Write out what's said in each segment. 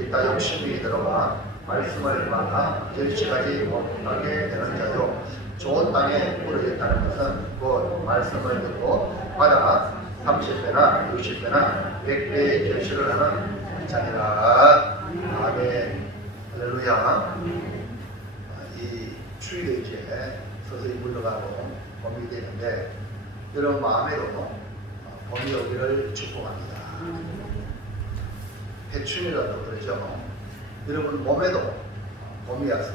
이따 욕심이 들어가 말씀을 받아 결실하지 못하게 되는 자요. 좋은 땅에 뿌려졌다는 것은 그 말씀을 듣고 받아 30배나 60배나 100배의 결실을 하는 자니라. 아멘. 할렐루야. 이 추위도 이제 서서히 물러가고 봄이 되는데 여러분 마음에도 봄이 오기를 축복합니다. 해충이라도 그러죠. 여러분 몸에도 봄이 와서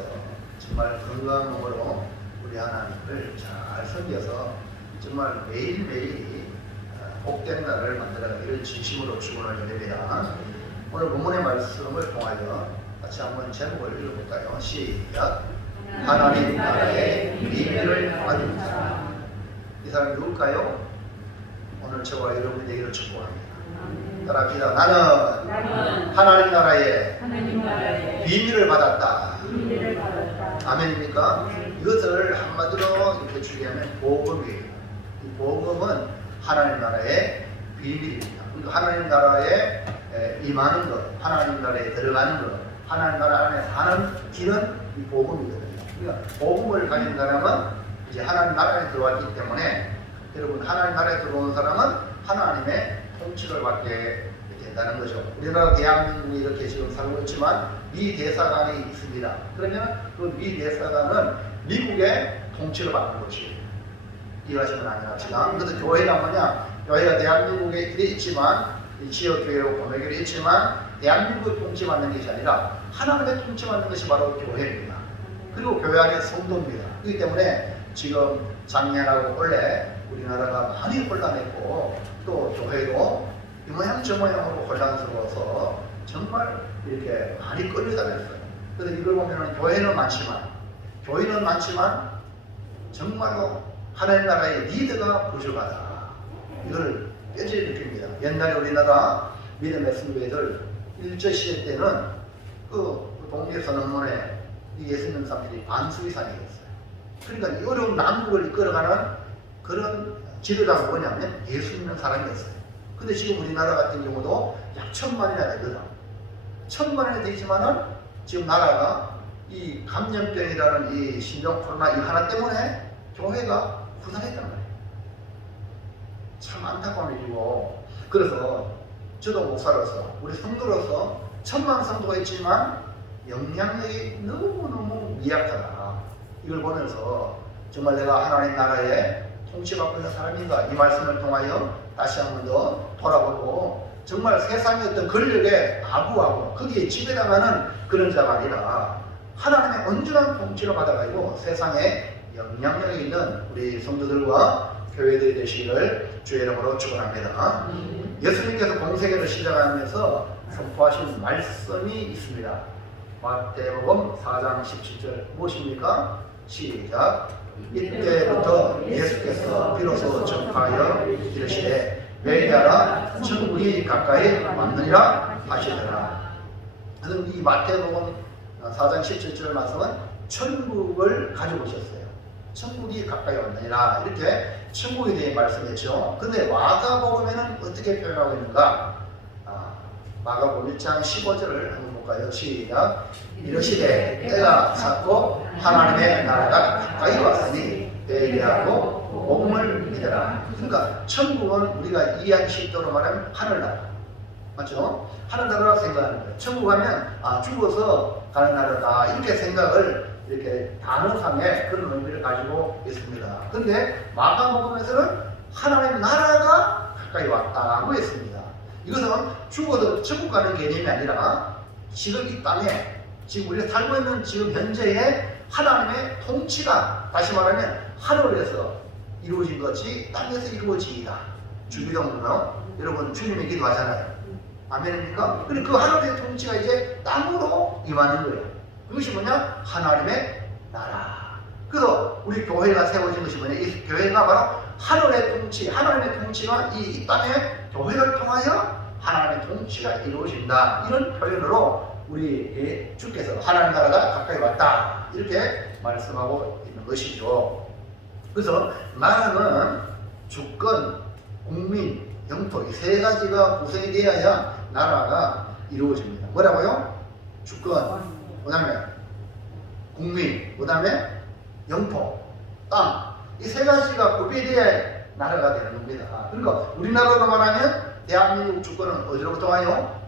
정말 건강한 몸으로 우리 하나님을 잘 섬겨서 정말 매일매일 복된 날을 만들어가기를 진심으로 축원을 드립니다. 오늘 본문의 말씀을 통하여 같이 한번 제목을 읽어볼까요? 시작. 하나님 나라의 비밀을 받은 사람. 이 사람이 누굴까요? 오늘 저와 여러분이 되기를 축복합니다. 따라합시다. 나는 하나님 나라의 비밀을 받았다. 아멘입니까? 이것을 한마디로 이렇게 추리하면 복음이에요. 이 복음은 하나님 나라의 비밀입니다. 하나님 나라에 임하는 것, 하나님 나라에 들어가는 것, 하나님 나라 안에 사는 길은 이 복음이거든요. 그러니까 복음을 가진 사람은 이제 하나님 나라에 들어왔기 때문에 여러분 하나님 나라에 들어온 사람은 하나님의 통치를 받게 된다는 거죠. 우리나라 대한민국이 이렇게 지금 살고 있지만 미 대사관이 있습니다. 그러면 그 미 대사관은 미국의 통치를 받는 것이에요. 이해하시면 아니랍시다. 그래서 교회가 뭐냐? 교회가 대한민국에 이래 있지만 이 지역교회로 공회교로 있지만 대한민국의 통치받는 것이 아니라 하나님의 통치받는 것이 바로 교회입니다. 그리고 교회 안에 성도입니다. 그렇기 때문에 지금 작년하고 원래 우리나라가 많이 혼란했고 또 교회도 이 모양 저 모양으로 혼란스러워서 정말 이렇게 많이 끌려다녔어요. 그래서 이걸 보면 교회는 많지만 정말로 하나님 나라의 리더가 부족하다. 이걸 뼈저리 느낍니다. 옛날에 우리나라 믿음의 선배들 일제시대 때는 그 독립선언문에 예수 믿는 사람들이 반수 이상이었어요. 그러니까 이 어려운 남북을 이끌어가는 그런 지도자가 뭐냐면 예수 믿는 사람이었어요. 근데 지금 우리나라 같은 경우도 약 1000만이나 되거든. 1000만이나 되지만은 지금 나라가 이 감염병이라는 이 신종 코로나 이 하나 때문에 교회가 부상했단 말이에요. 참 안타까운 일이고, 그래서 저도 목사로서 우리 성도로서 1000만 성도가 있지만 영향력이 너무너무 미약하다. 이걸 보면서 정말 내가 하나님 나라에 통치받고 있는 사람인가, 이 말씀을 통하여 다시 한 번 더 돌아보고 정말 세상의 어떤 권력에 아부하고 거기에 지배당하는 그런 자가 아니라 하나님의 온전한 통치를 받아가지고 세상에 영향력이 있는 우리 성도들과 교회들이 되시기를 주의 이름으로 축원합니다. 예수님께서 공생애를 시작하면서 선포하신 말씀이 있습니다. 마태복음 4장 17절 무엇입니까? 시작. 이때부터 예수께서 비로소 전파하여 이르시되 회개하라 천국이 가까이 왔느니라 하시더라. 그래서 이 마태복음 4장 17절 말씀은 천국을 가지고 오셨어요. 천국이 가까이 왔느니라 이렇게 천국에 대해 말씀했죠. 근데 마가복음에는 어떻게 표현하고 있는가? 마가복음 1장 15절을 한번 볼까요? 시작. 이르시되 때가 찼고 하나님의 나라가 가까이 왔으니 회개하고 복음을 믿으라. 그러니까 천국은 우리가 이해하기 쉽도록 말하면 하늘나라, 맞죠? 하늘나라라고 생각하는 거예요. 천국 하면 죽어서 가는 나라다 이렇게 생각을 이렇게 단어상의 그런 의미를 가지고 있습니다. 그런데 마가복음에서는 하나님의 나라가 가까이 왔다고 했습니다. 이것은 죽어도 천국 가는 개념이 아니라 지금 이 땅에 지금 우리가 살고 있는 지금 현재의 하나님의 통치가 다시 말하면 하늘에서 이루어진 것이 땅에서 이루어지이다. 주기도문은 여러분 주님의 기도하잖아요. 아멘입니까? 그리고 그 하늘의 통치가 이제 땅으로 임하는 거예요. 그것이 뭐냐? 하나님의 나라. 그래서 우리 교회가 세워진 것이 뭐냐? 이 교회가 바로 하늘의 통치, 하나님의 통치가 이 땅에 교회를 통하여 하나님의 통치가 이루어진다. 이런 표현으로 우리 주께서 하나님 나라가 가까이 왔다. 이렇게 말씀하고 있는 것이죠. 그래서 나라는 주권, 국민, 영토 이 세 가지가 구성이 되어야 나라가 이루어집니다. 뭐라고요? 주권, 그 다음에 국민, 그 다음에 영토, 땅. 이 세 가지가 구비되어야 나라가 되는 겁니다. 그러니까 우리나라로 말하면 대한민국 주권은 어디로부터 와요?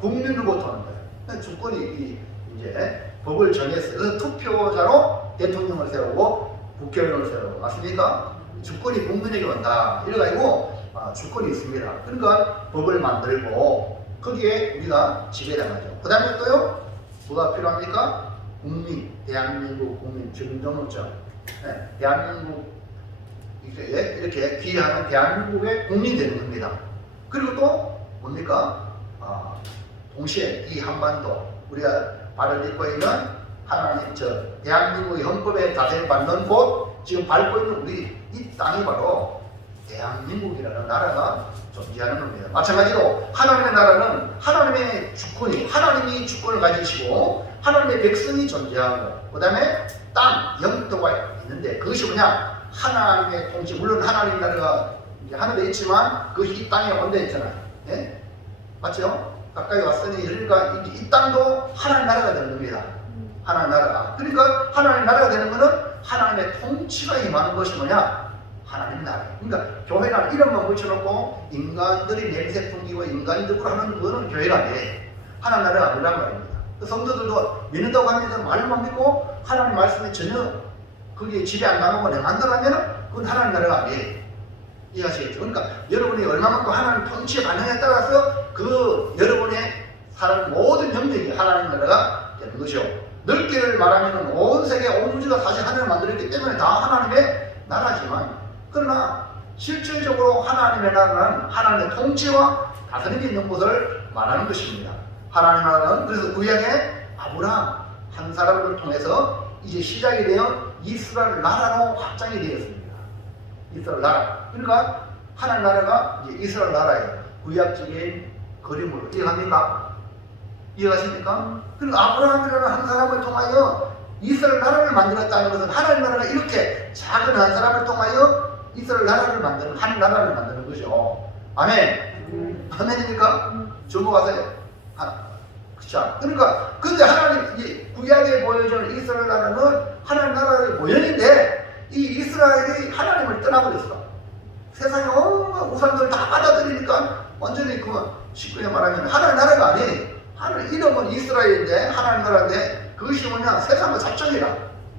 국민으로부터 오는 거예요. 주권이 이제 법을 정했어요. 그래서 투표자로 대통령을 세우고 국회의원을 세우고 맞습니까? 주권이 국민에게 온다. 이래가지고 주권이 있습니다. 그러니까 법을 만들고 거기에 우리가 지배당하죠. 그 다음에 또요, 뭐가 필요합니까? 국민, 대한민국 국민 주민등록증. 네, 대한민국 이렇게 기여하는 대한민국의 국민이 되는 겁니다. 그리고 또 뭡니까? 동시에 이 한반도 우리가 발을 딛고 있는 하나님 대한민국의 헌법에 자세히 받는 곳 지금 밟고 있는 우리 이 땅이 바로 대한민국이라는 나라가 존재하는 겁니다. 마찬가지로 하나님의 나라는 하나님의 주권이 하나님이 주권을 가지시고 하나님의 백성이 존재하고 그 다음에 땅, 영토가 있는데 그것이 뭐냐? 하나님의 통치, 물론 하나님 나라가 이제 하늘에 있지만 그것이 이 땅에 온데 있잖아요. 예? 맞죠? 가까이 왔으니 그러니까 이 땅도 하나님 나라가 되는 겁니다. 하나님 나라가. 그러니까 하나님 나라가 되는 것은 하나님의 통치가 임하는 것이 뭐냐? 하나님 나라. 그러니까 교회란 이름만 붙여놓고 인간들이 냄새 풍기고 인간적으로 하는 그거는 교회가 아니에요. 하나님 나라가 아니란 말입니다. 그 성도들도 믿는다고 하면서 말만 믿고 하나님 말씀에 전혀 그게 집에 안 나가고 내만들어가면 그건 하나님 나라가 아니에요. 이해하시겠죠? 그러니까 여러분이 얼마만큼 하나님 통치의 반응에 따라서 그 여러분의 사는 모든 영역이 하나님 나라가 되는 것이요. 넓게를 말하면 온 세계 온 우주가 사실 하나님을 만들었기 때문에 다 하나님의 나라지만 그러나 실질적으로 하나님의 나라는 하나님의 통치와 다스림이 있는 것을 말하는 것입니다. 하나님 나라는 그래서 구약에 아브라함 한 사람을 통해서 이제 시작이 되어 이스라엘 나라로 확장이 되었습니다. 이스라엘 나라. 그러니까 하나님 나라가 이제 이스라엘 나라예요. 구약적인 그림으로 이해합니까? 이해가십니까? 그리고 아브라함이라는 한 사람을 통하여 이스라엘 나라를 만들었다는 것은 하나님 나라가 이렇게 작은 한 사람을 통하여 이스라엘 나라를 만드는 한 나라를 만드는 거죠. 아멘. 아멘입니까? 주목하세요. 그렇죠. 그러니까 근데 하나님 이 구약에 보여주는 이스라엘 나라는 하나님 나라의 모형인데 이 이스라엘이 하나님을 떠나버렸어. 세상에 온갖 우상들 다 받아들이니까 완전히 그만 쉽게 말하면 하나님 나라가 아니에요. 하나님 이름은 이스라엘인데 하나님 나라인데 그것이 뭐냐? 세상의 작정이라.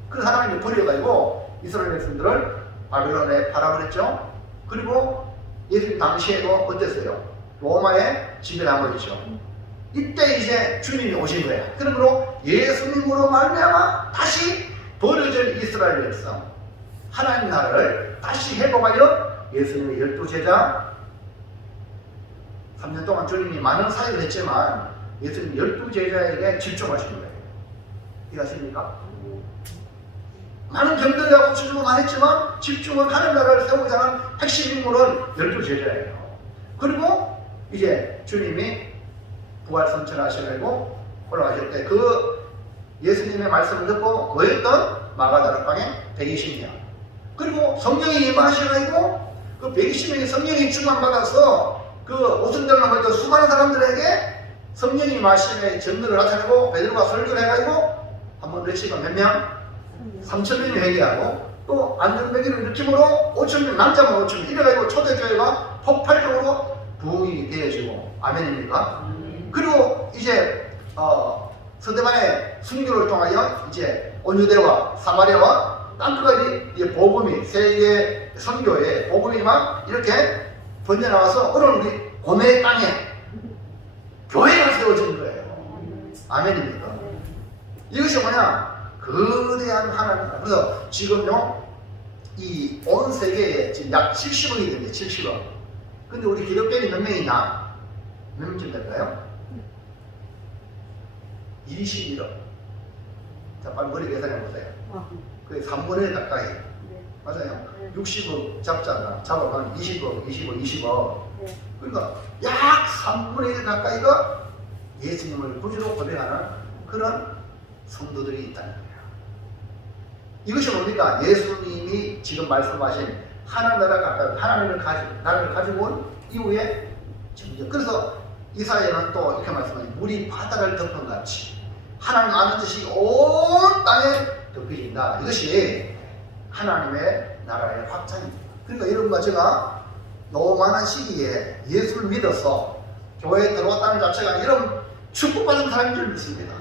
그래서 하나님이 버려가지고 이스라엘 백성들을 바벨론에 팔아버렸죠. 그리고 예수님 당시에도 어땠어요? 로마의 지배당하였죠. 이때 이제 주님이 오신 거예요. 그러므로 예수님으로 말미암아 다시 버려진 이스라엘 백성 하나님 나라를 다시 회복하여 예수님의 12제자 3년 동안 주님이 많은 사역을 했지만 예수님 12제자에게 집중하신 거예요. 이해하십니까? 많은 병들이라고 고쳐주고만 했지만 집중은 하나님 나라를 세우고자 하는 핵심 인물은 12제자예요. 그리고 이제 주님이 부활 선천하시고 올라가실 때 그 예수님의 말씀을 듣고 모였던 마가다락방에 120명 그리고 성령이 임하셔가지고 그 120명이 성령이 충만받아서 그 오순절날 모였던 수많은 사람들에게 성령이 임하심의 전도를 나타내고 베드로가 설교를 해가지고 한번 외치면 몇 명? 3,000명이 회개하고 또 안전배기를 일으킴으로 5,000명 남자만 5,000명 이래가지고 초대교회가 폭발적으로 부흥이 되어지고 아멘입니까? 그리고 이제 서대반의 순교를 통하여 이제 온유대와 사마리아와 땅끝까지 이제 복음이 세계 선교에 복음이 막 이렇게 번져나와서 오늘 우리 고뇌 땅에 교회가 세워진 거예요. 아멘입니까? 이것이 뭐냐? 거대한 하나님. 그래서 지금요 이 온 세계에 지금 약 70억이 됩니다. 70억. 근데 우리 기독교인이 몇 명이냐? 몇 명쯤 될까요? 21억. 자, 빨리 머리 계산해 보세요. 그게 3분의 1 가까이. 네. 맞아요. 60억 잡아가면 20억. 네. 그러니까 약 3분의 1 가까이가 예수님을 구주로 고백하는 그런 성도들이 있다는 거예요. 이것이 뭡니까? 예수님이 지금 말씀하신 하나님 나라를 가지고 온 이후에 점점 그래서 이사야는 또 이렇게 말씀해요. 물이 바다를 덮은 같이 하나님 아는 뜻이 온 땅에 덮여진다. 이것이 하나님의 나라의 확장입니다. 그러니까 여러분과 제가 너무 많은 시기에 예수를 믿어서 교회에 들어왔다는 자체가 이런 축복받은 사람인 줄 믿습니다.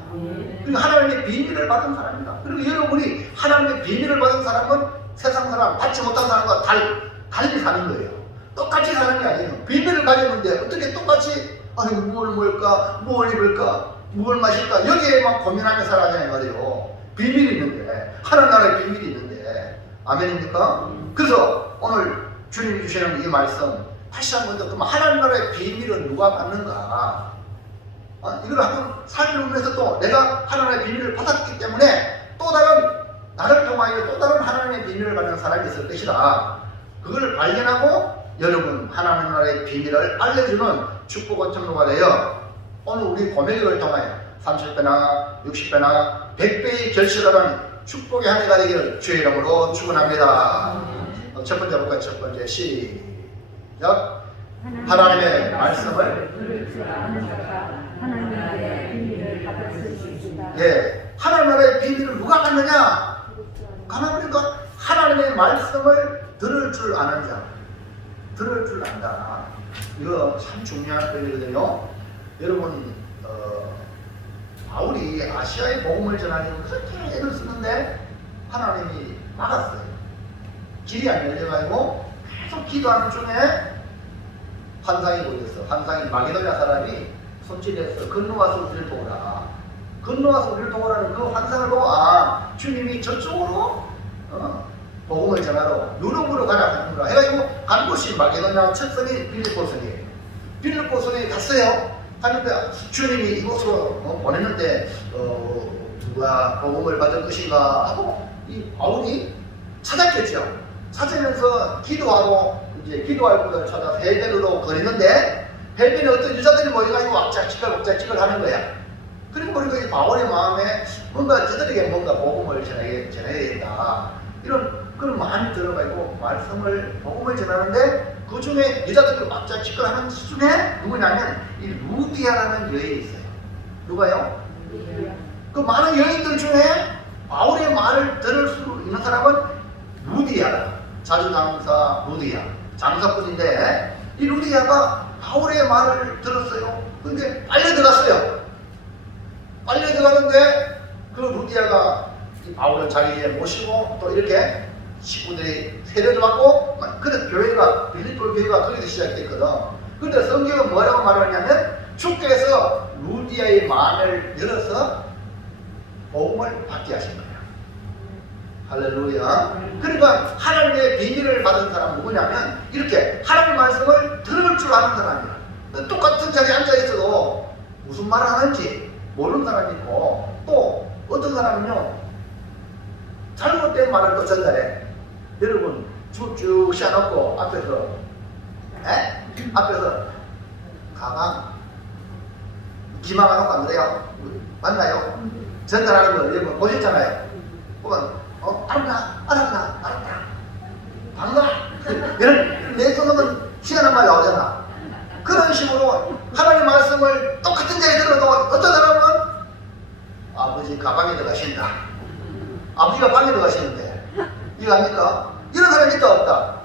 그리고 하나님의 비밀을 받은 사람입니다. 그리고 여러분이 하나님의 비밀을 받은 사람은 세상 사람, 받지 못한 사람과 달리 사는 거예요. 똑같이 사는 게 아니에요. 비밀을 가졌는데 어떻게 똑같이 뭘 먹을까, 뭘 입을까, 뭘 마실까 여기에만 고민하며 살아가냐 말이에요. 비밀이 있는데, 하나님 나라의 비밀이 있는데. 아멘입니까? 그래서 오늘 주님이 주시는 이 말씀 다시 한번 더, 그럼 하나님 나라의 비밀은 누가 받는가? 이걸 한번 살펴보면서 또 내가 하나님의 비밀을 받았기 때문에 또 다른 나를 통하여 또 다른 하나님의 비밀을 받는 사람이 있을 것이다. 그걸 발견하고 여러분 하나님 나라의 비밀을 알려주는 축복의 통로가 되어 오늘 우리 고백을 통하여 30배나 60배나 100배의 결실하는 축복의 한 해가 되기를 주의 이름으로 축원합니다. 첫 번째 볼까요? 첫 번째 시작. 하나님의 말씀을 하나님의 비밀을 받았을 수 있다. 예, 하나님 나라의 비밀을 누가 갖느냐? 그러니까 하나님의 말씀을 들을 줄 아는 자, 들을 줄 안다. 이거 참 중요한 표현이거든요. 여러분, 바울이 아시아의 복음을 전하려고 그렇게 애를 쓰는데 하나님이 막았어요. 길이 안 열려가지고 계속 기도하는 중에 환상이 보였어. 환상이 마게도냐 사람이 손질해서 건너와서 우리를 보라. 건너와서 우리를 보라는 그 환상을 보고 주님이 저쪽으로 복음을 전하러 유럽으로 가라 하는구나 해가지고 간 곳이 마게도냐 첫 성이 빌립보성이에요. 빌립보성에 갔어요. 갔는데 주님이 이곳으로 보냈는데 누가 복음을 받을 것인가 하고 이 바울이 찾았겠죠. 찾으면서 기도하러 이제 기도할 곳을 찾아 헬벤으로 거리는데 헬벤에 어떤 여자들이 모여가지고 왁자지껄 하는 거야. 그리고 보니까 이 바울의 마음에 뭔가 저들에게 뭔가 복음을 전해야겠다. 이런 그런 마음이 들어가지고 복음을 전하는데 그 중에 여자들이 왁자지껄 하는 중에 누구냐면 이 루디아라는 여인이 있어요. 누가요? 그 많은 여인들 중에 바울의 말을 들을 수 있는 사람은 루디아, 자주장사 루디아, 장사꾼인데 이 루디아가 바울의 말을 들었어요. 근데 빨려 들어갔어요. 빨려 들어가는데 그 루디아가 이 바울을 자기에 모시고 또 이렇게 식구들이 세례를 받고 그래서 교회가 빌립보 교회가 거기서 시작됐거든. 근데 성경은 뭐라고 말하냐면 주께서 루디아의 마음을 열어서 복음을 받게 하신 거예요. 할렐루야. 그러니까 하나님의 비밀을 받은 사람은 누구냐면 이렇게 하나님의 말씀을 들을 줄 아는 사람이야. 똑같은 자리에 앉아있어도 무슨 말을 하는지 모르는 사람이 있고 또 어떤 사람은요 잘못된 말을 또 전달해. 여러분 쭉 씌워놓고 앞에서 가방 기망하는 거 안 그래요? 맞나요? 전달하는 거 여러분 보셨잖아요. 보면 알았나 반가 이런 내 손은 희한한 말 나오잖아. 그런 식으로 하나님의 말씀을 똑같은 자에 들어도 어떤 사람은 아버지 가방에 들어가신다. 아버지가 방에 들어가시는데 이거 아닙니까? 이런 사람이 있다 없다?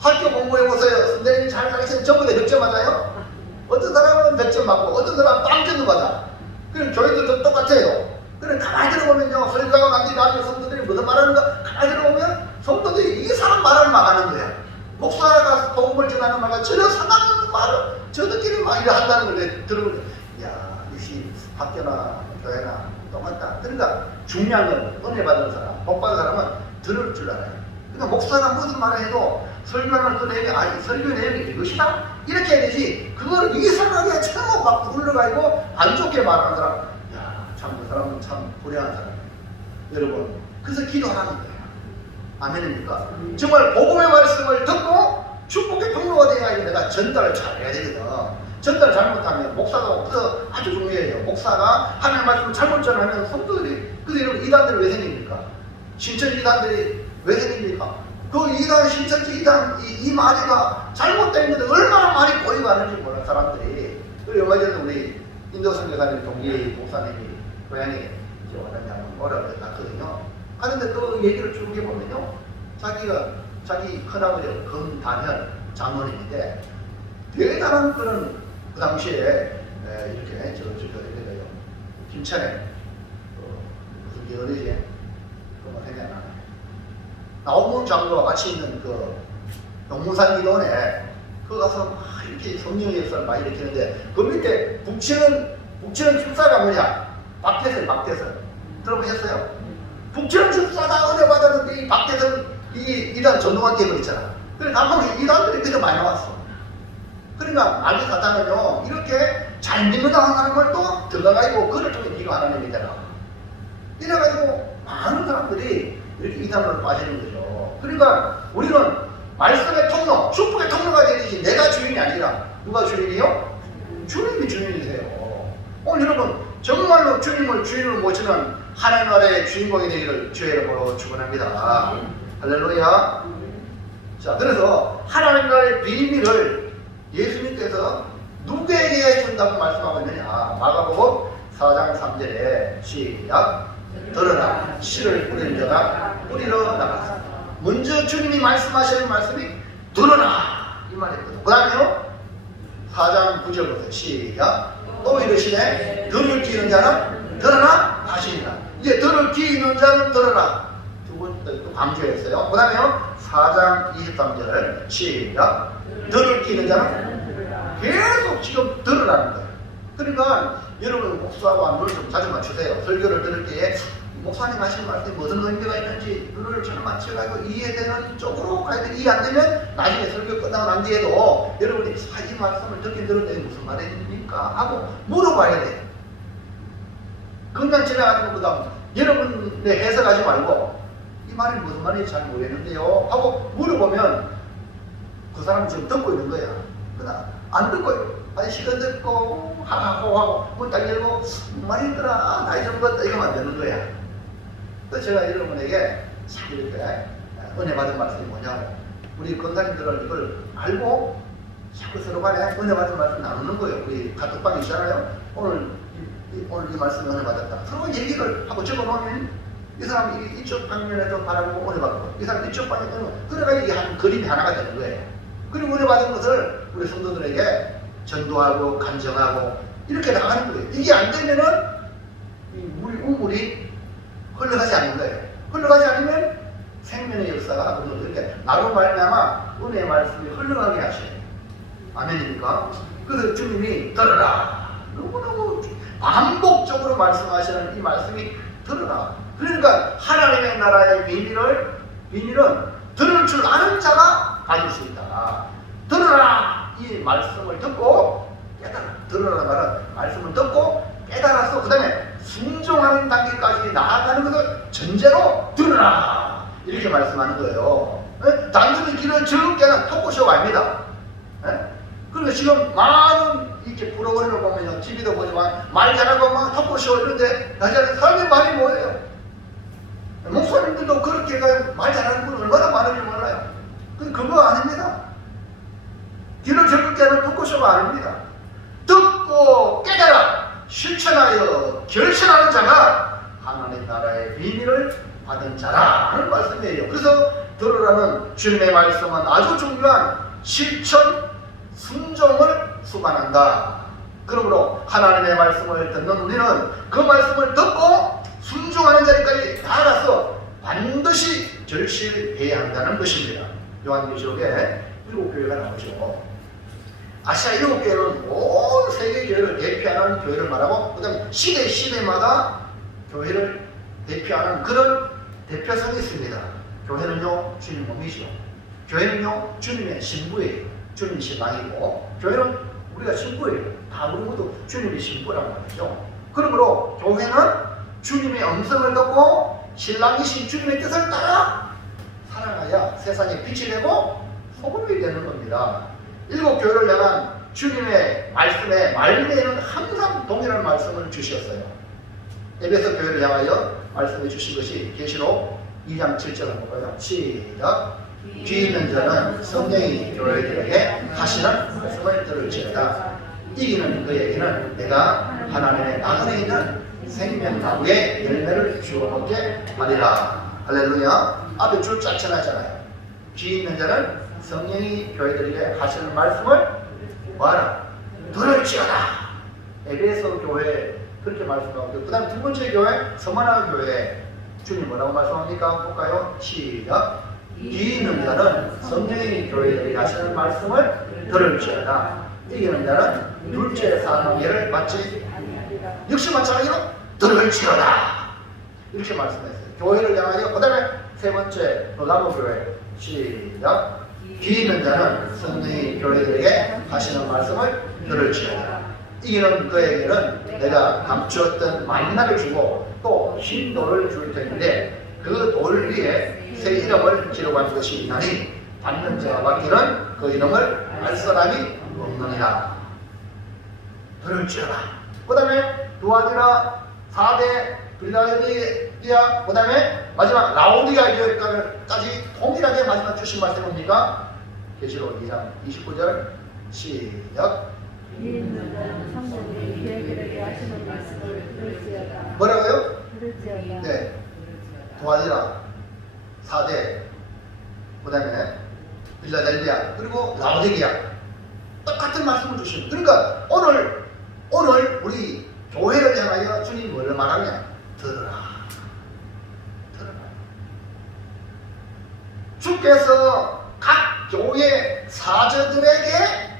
학교 공부해보세요. 선생님이 잘 가르치는 전부 다 몇 점 맞아요? 어떤 사람은 몇 점 맞고 어떤 사람은 빵점도 맞아. 그럼 교회들도 똑같아요. 그래 가만히 들어보면요 설교가 남기 나중에 성도들이 무슨 말하는가 가만히 들어보면 성도들이 이 사람 말을 막하는 거야. 목사가 복음을 전하는 말과 전혀 상관없는 말을 저들끼리 막 이래 한다는 걸 들어보면 야 역시 학교나 교회나 똑같다. 그러니까 중요한 건 은혜 받은 사람 복 받은 사람은 들을 줄 알아요. 그러니까 목사가 무슨 말을 해도 설교하는 그 내용이 설교 내용이 이것이다 이렇게 해야 되지 그걸 이상하게 처음 막 불러가지고 안 좋게 말하는 사람 참 그 사람은 참 불행한 사람이에요. 여러분 그래서 기도하는 거예요. 아멘입니까? 정말 복음의 말씀을 듣고 축복의 통로가 되어야 내가 전달을 잘해야 되거든. 전달 잘못하면 목사가 그래서 아주 중요해요. 목사가 하나님의 말씀을 잘못 전하면 성도들이 근데 여러분 이단들이 왜 생깁니까? 신천지 이단들이 왜 생깁니까? 그 이단 신천지 이단 이 마리가 잘못된 건데 얼마나 많이 꼬이고 하는지 몰라 사람들이. 그리고 얼마 전에 우리 인도 선교사님 동기 목사님이 고향에 이제 왔는데 한번 오라고 했거든요. 하는데 그 얘기를 쭉 해보면요. 자기 큰아버지가 금단현 장로님인데 대단한 그런 그 당시에 이렇게 저래요. 김천에 무슨 계열이지? 그거 생각이 안 나네. 나오문 장로와 같이 있는 그 용문산 기도원에 그 가서 막 이렇게 성령의 역사를 많이 일으키는데 그 밑에 북치는 축사가 뭐냐? 박태선 들어보셨어요? 북치는 축사가 은혜 받았는데 이 박태선 이단 전동환 계급 있잖아. 그래 가끔씩 이단들이 그저 많이 나왔어. 그러니까 마귀 사탄은요 이렇게 잘 믿는 사람을 또 들어가지고 그를 통해 네가 하나님이잖아. 이래가지고 많은 사람들이 이렇게 이단으로 빠지는 거죠. 그러니까 우리는 말씀의 통로, 축복의 통로가 되듯이 내가 주인이 아니라 누가 주인이요? 주님이 주인이세요. 오늘 여러분 정말로 주님을 주인으로 모시는 하나님 나라의 주인공이 되기를 주의 이름으로 축원합니다. 할렐루야. 자, 그래서 하나님 나라의 비밀을 예수님께서 누구에게 준다고 말씀하고 있느냐? 마가복음 4장 3절에 시작. 들으라 씨를 뿌리는 자가 뿌리러 나갔습니다. 먼저 주님이 말씀하시는 말씀이 들으라 이 말이거든요. 그 다음에요 4장 9절부터 시작. 또 이르시되 들을 귀 있는 자는 들으라 하시니라. 이제 들을 귀 있는 자는 들으라 두 번째 또 강조했어요. 그 다음에요 4장 23절 시작. 들을 귀 있는 자는 계속 지금 들으라는 거예요. 그러니까 여러분 목사와 눈을 좀 자주 맞추세요. 설교를 들을 때에 목사님 하시는 말씀이 무슨 의미가 있는지 눈을 잘 맞춰가지고 이해되는 쪽으로 가야 돼. 이해 안 되면 나중에 설교 끝나고 난 뒤에도 여러분이 이 말씀을 듣긴 들었는데 무슨 말입니까? 하고 물어봐야 돼. 그냥 지나가는 것보다 여러분의 해석하지 말고 이 말이 무슨 말인지 잘 모르겠는데요 하고 물어보면 그 사람은 지금 듣고 있는 거야. 그러나 안 듣고 아니 시간 듣고 하고 문 딱 열고 무슨 말이더라 나 잊어먹었다 이거만 되는 거야. 그래서 제가 여러분에게 참 이렇게 은혜 받은 말씀이 뭐냐고 우리 권사님들은 이걸 알고 자꾸 서로 간에 은혜 받은 말씀 나누는 거예요. 우리 카톡방이 있잖아요. 오늘 이 말씀에 은혜 받았다. 서로 얘기를 하고 적어놓으면 이 사람이 이쪽 방면에도 바라보고 은혜 받고 이 사람이 이쪽 방면에도 그래가 이게 한 그림이 하나가 되는 거예요. 그리고 은혜 받은 것을 우리 성도들에게 전도하고 간정하고 이렇게 나가는 거예요. 이게 안 되면은 이 우물이 흘러가지 않는 거예요. 흘러가지 않으면 생명의 역사가 없는 거예요. 그러니까 나로 말미암아 은혜의 말씀이 흘러가게 하셔요. 아멘입니까? 그래서 주님이 들으라. 너무너무 반복적으로 말씀하시는 이 말씀이 들으라. 그러니까 하나님의 나라의 비밀은 들을 줄 아는 자가 가질 수 있다. 들으라. 이 말씀을 듣고 깨달아. 들으라는 말은 말씀을 듣고 깨달아서 그 다음에 순종하는 단계까지 나아가는 것을 전제로 들으라. 이렇게 말씀하는 거예요. 네? 단순히 길을 즐겁게 하는 토크쇼가 아닙니다. 네? 그리고 지금 많은 이렇게 프로그램을 보면요. TV도 보지만 말 잘하고 막 토크쇼 이런데 나중에 삶의 말이 뭐예요? 목사님들도 그렇게 말 잘하는 분 얼마나 많은지 몰라요. 그거 아닙니다. 길을 즐겁게 하는 토크쇼가 아닙니다. 듣고 깨달아 실천하여 결신하는 자가 하나님 나라의 비밀을 받은 자라는 말씀이에요. 그래서 들으라는 주님의 말씀은 아주 중요한 실천 순종을 수반한다. 그러므로 하나님의 말씀을 듣는 우리는 그 말씀을 듣고 순종하는 자리까지 나아가서 반드시 절실해야 한다는 것입니다. 요한계시록에 7교회가 나오죠. 아시아 7교회는 온 세계 교회를 대표하는 교회를 말하고 그 다음에 시대마다 교회를 대표하는 그런 대표성이 있습니다. 교회는요 주님 몸이죠. 교회는요 주님의 신부예요. 주님이 신랑이고 교회는 우리가 신부예요. 다 우리 모두 주님이 신부라고 말이죠. 그러므로 교회는 주님의 음성을 듣고 신랑이신 주님의 뜻을 따라 살아가야 세상에 빛이 되고 소금이 되는 겁니다. 7교회를 향한 주님의 말씀에 말미에는 항상 동일한 말씀을 주셨어요. 에베소 교회를 향하여 말씀해 주신 것이 계시록 2장 7절 한번 볼까요? 시작. 귀 있는 자는 성령이 교회들에게 하시는 말씀을 들을지어다. 이기는 그에게는 내가 하나님의 나그네 있는 생명나무의 열매를 주워 먹게 하리라. 할렐루야. 앞에 줄 쫙 쳐놨잖아요. 귀 있는 자는 성령이 교회들에게 하시는 말씀을 뭐하라? 들을지어다. 에베소 교회 그렇게 말씀하고, 그 다음 두 번째 교회 서머나 교회 주님 뭐라고 말씀합니까? 볼까요? 시작. 귀 있는 자는 성령이 교회들에게 하시는 말씀을 들을지어다. 이기는 자는 둘째 사망계를 받지 역시 마찬가지로 들을지어다. 이렇게 말씀했어요. 교회를 향하여. 그 다음에 세 번째 버가모 교회 시작. 귀 있는 자는 성령이 교회들에게 하시는 말씀을 들을지어다. 이기는 그에게는 내가 감추었던 만나를 주고 또 흰 돌을 줄 텐데 그 돌 위에 새 이름을 기록한 것이 있나니 받는 자가 받기는 그 이름을 알 사람이 없느니라. 들을지어다. 그 다음에 두아디라 4대 빌라델피아, 그 다음에 마지막 라오디가 교회까지 동일하게 마지막 주신 말씀이 뭡니까? 계시록 2장 29절 시작. 믿는 자는 성령이 교회들에게 하시는 말씀을 들을지어다. 뭐라고요? 들을지어다. 네. 두아디라 4대, 그 다음에 빌라델피아, 그리고 라오디게아 똑같은 말씀을 주시는. 그러니까 오늘 우리 교회를 향하여 주님이 뭘 말하냐? 들어라. 들어라. 주께서 각 교회 사저들에게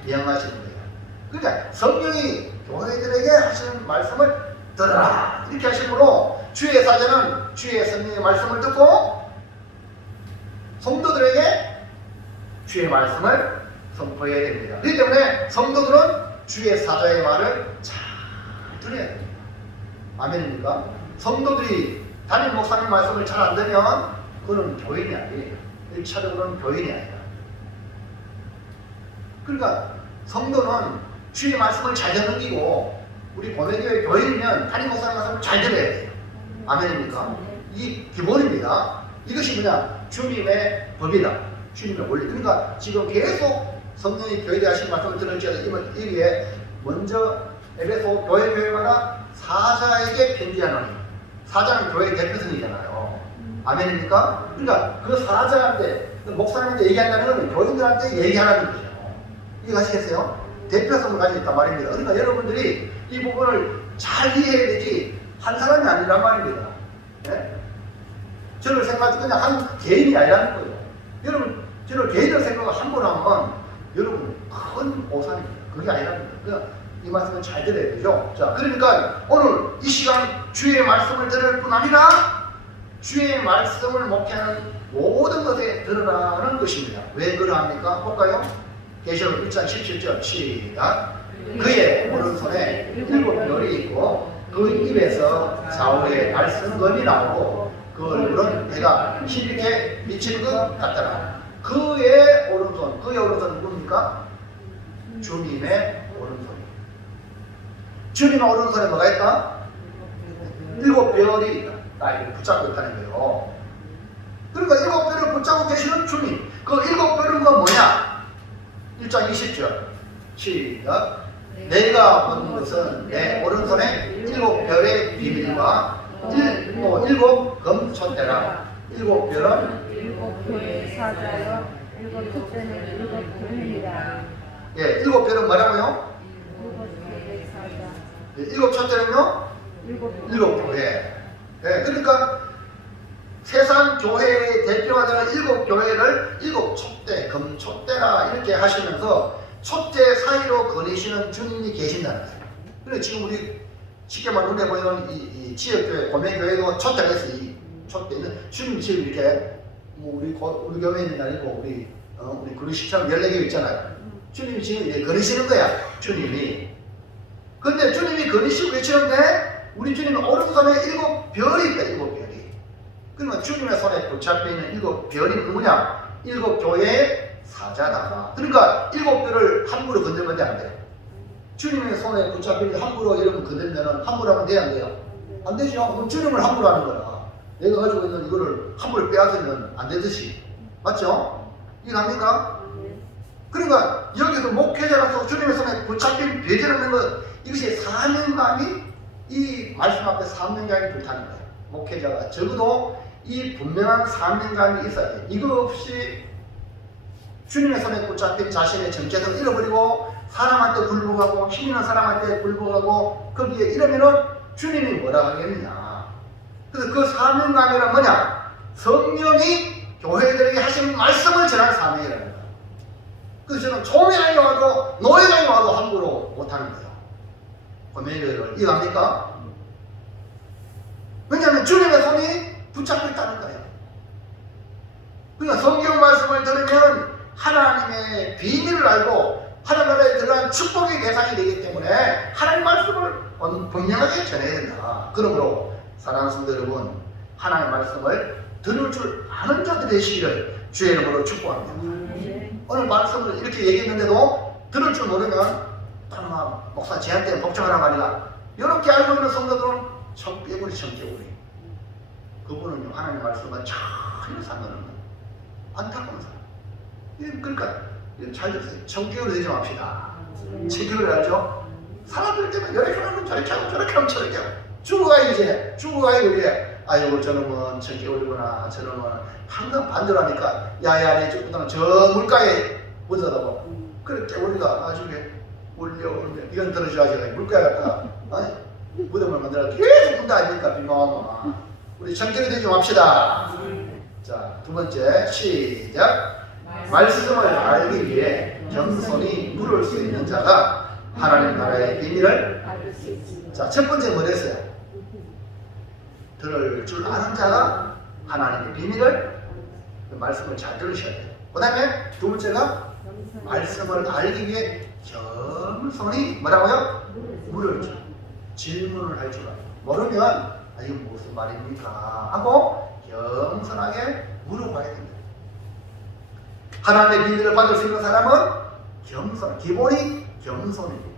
명하시는 거예요. 그러니까 성령이 교회들에게 하시는 말씀을 들어라. 이렇게 하시므로 주의 사저는 주의 성령의 말씀을 듣고 성도들에게 주의 말씀을 선포해야 됩니다. 그렇기 때문에 성도들은 주의 사자의 말을 잘 들어야 됩니다. 아멘입니까? 성도들이 담임 목사님 말씀을 잘 안 들으면 그는 교인이 아니에요. 1차적으로는 교인이 아니라. 그러니까 성도는 주의 말씀을 잘 듣는 기고, 우리 보내교회 교인이면 담임 목사님 말씀을 잘 들어야 돼요. 아멘입니까? 이 기본입니다. 이것이 뭐냐? 주님의 법이다. 주님의 원리. 그러니까 지금 계속 성령이 교회에 하신 말씀을 들을지어다. 이게 먼저 에베소 교회마다 사자에게 편지하노니. 사자는 교회의 대표성이잖아요. 아멘입니까? 그러니까 그 사자한테, 그 목사님한테 얘기한다는 건 교인들한테 얘기하라는 거죠. 이해가시겠어요? 대표성을 가지고 있단 말입니다. 그러니까 여러분들이 이 부분을 잘 이해해야 되지 한 사람이 아니란 말입니다. 네? 저를 생각하지 그냥 한 개인이 아니라는 거예요. 여러분, 저를 개인을 생각을 함부로 하면 여러분 큰 오산입니다. 그게 아니라는 거예요. 그러니까 이 말씀을 잘 들어야 되죠. 자, 그러니까 오늘 이 시간 주의 말씀을 들을 뿐 아니라 주의 말씀을 목회하는 모든 것에 들으라는 것입니다. 왜 그러합니까? 볼까요? 계시록 1장 17절 시작. 그의 오른손에 7별이 있고 그 입에서 좌우에 날성검이 나오고 그 얼굴은 해가 힘있게 비치는 것 같더라. 그의 오른손은 누굽니까? 주님의 오른손. 주님의 오른손에 뭐가 있다? 7별이 있다. 나를 붙잡고 있다는 거예요. 그러니까 7별을 붙잡고 계시는 주님. 그 7별은 뭐냐? 1장 20절 시작. 내가 본 것은 내 오른손에 7별의 비밀과 7 금촛대라. 7별은 7교회의 사자여 7촛대는 7교회이라. 예, 7별은 뭐라고요? 7교회의 사자. 예, 7촛대는요? 7교회. 예, 그러니까 세상 교회의 대표가 되는 7교회를 7촛대, 금촛대라 이렇게 하시면서 촛대 사이로 거니시는 주님이 계신다는 거예요. 그래서 지금 우리 쉽게 말해 눈에 보이는 이 지역교회, 고매교회도 촛대가 있어요. 이 촛대는 주님이 지금 이렇게 우리 교회는 아니고 우리 그리스처럼 14개 있잖아요. 주님이 지금 거니시는 거야. 주님이. 근데 주님이 거니시고 외치는데 우리 주님은 오른손에 7별이 있다. 7별이. 그러면 주님의 손에 붙잡혀 있는 7별이 누구냐? 7교회의 사자다. 그러니까 7별을 함부로 건들면 안 돼요. 주님의 손에 붙잡혀 있는 함부로 이러면 건들면 함부로 하면 돼야 안 돼요? 안 되죠. 그럼 주님을 함부로 하는 거라. 내가 가지고 있는 이거를 함부로 빼앗으면 안 되듯이. 맞죠? 이해갑니까? 그러니까 여기서 목회자로서 주님의 손에 붙잡힌 배제라는 것, 이것이 사명감이, 이 말씀 앞에 사명감이 불타는 거예요. 목회자가 적어도 이 분명한 사명감이 있어야 돼요. 이거 없이 주님의 손에 붙잡힌 자신의 정체성을 잃어버리고 사람한테 굴복하고 힘 있는 사람한테 굴복하고 거기에 이러면은 주님이 뭐라 하겠느냐. 그래서 그 사명감이란 뭐냐? 성령이 교회들에게 하신 말씀을 전하는 사명이라는 거예요. 그래서 저는 총회장이 와도 노회장이 와도 함부로 못하는 거예요. 고민을 이해합니까? 왜냐하면 주님의 손이 붙잡고 있다는 거예요. 그러니까 성경 말씀을 들으면 하나님의 비밀을 알고 하나님 나라에 들어간 축복의 대상이 되기 때문에 하나님 말씀을 분명하게 전해야 된다. 그러므로 사랑하는 성도 여러분, 하나님의 말씀을 들을 줄 아는 자들이 되시기를 주의 이름으로 축복합니다. 오늘 말씀을 이렇게 얘기했는데도 들을 줄 모르면 목사 저한테 복종하란 말이야. 이렇게 알고 있는 성도들은 청개구리 청개구리. 그분은 하나님의 말씀과 전혀 상관없는 안타까운 사람. 그러니까 잘 들으세요. 청개구리 되지 맙시다. 청개구리 알죠? 사람들 때문에 이렇게 하면 저렇게 하고 저렇게 하면 저렇게 하고 죽어가야 그래. 아이고 저놈은 청개구리구나. 저놈은 항상 반대로 하니까 야야 내 죽보다는 저 물가에 묻어다고. 그렇게 우리가 나중에 올려 이건 들어줘야지. 물가에 갖다가 무덤을 만들어 계속 군다 아닙니까? 비방하면. 우리 청개구리 되지 맙시다. 자, 두 번째 시작. 말씀을 알기 위해 겸손히 물을 수 있는 자가 하나님 나라의 비밀을 알을 수 있습니다. 자, 첫 번째 뭐랬어요? 들을 줄 아는 자가 하나님의 비밀을 그 말씀을 잘 들으셔야 돼요. 그 다음에 두 번째가 말씀을 알기 위해 겸손히 뭐라고요? 물을 줄 질문을 할 줄 알아요. 모르면 이건 무슨 말입니까? 하고 겸손하게 물어봐야 됩니다. 하나님의 비밀을 받을 수 있는 사람은 겸손, 기본이 겸손입니다.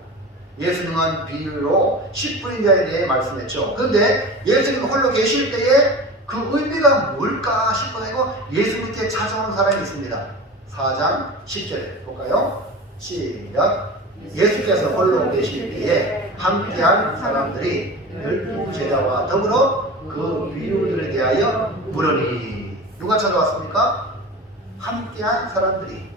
예수님은 비유로 10분인자에 대해 말씀했죠. 그런데 예수님 홀로 계실 때에 그 의미가 뭘까 싶어서 예수 밑에 찾아온 사람이 있습니다. 4장 10절 볼까요? 시작. 예수께서 홀로 계실 때에 함께한 사람들이 12제자와 더불어 그 비유들에 대하여 물으니. 누가 찾아왔습니까? 함께한 사람들이.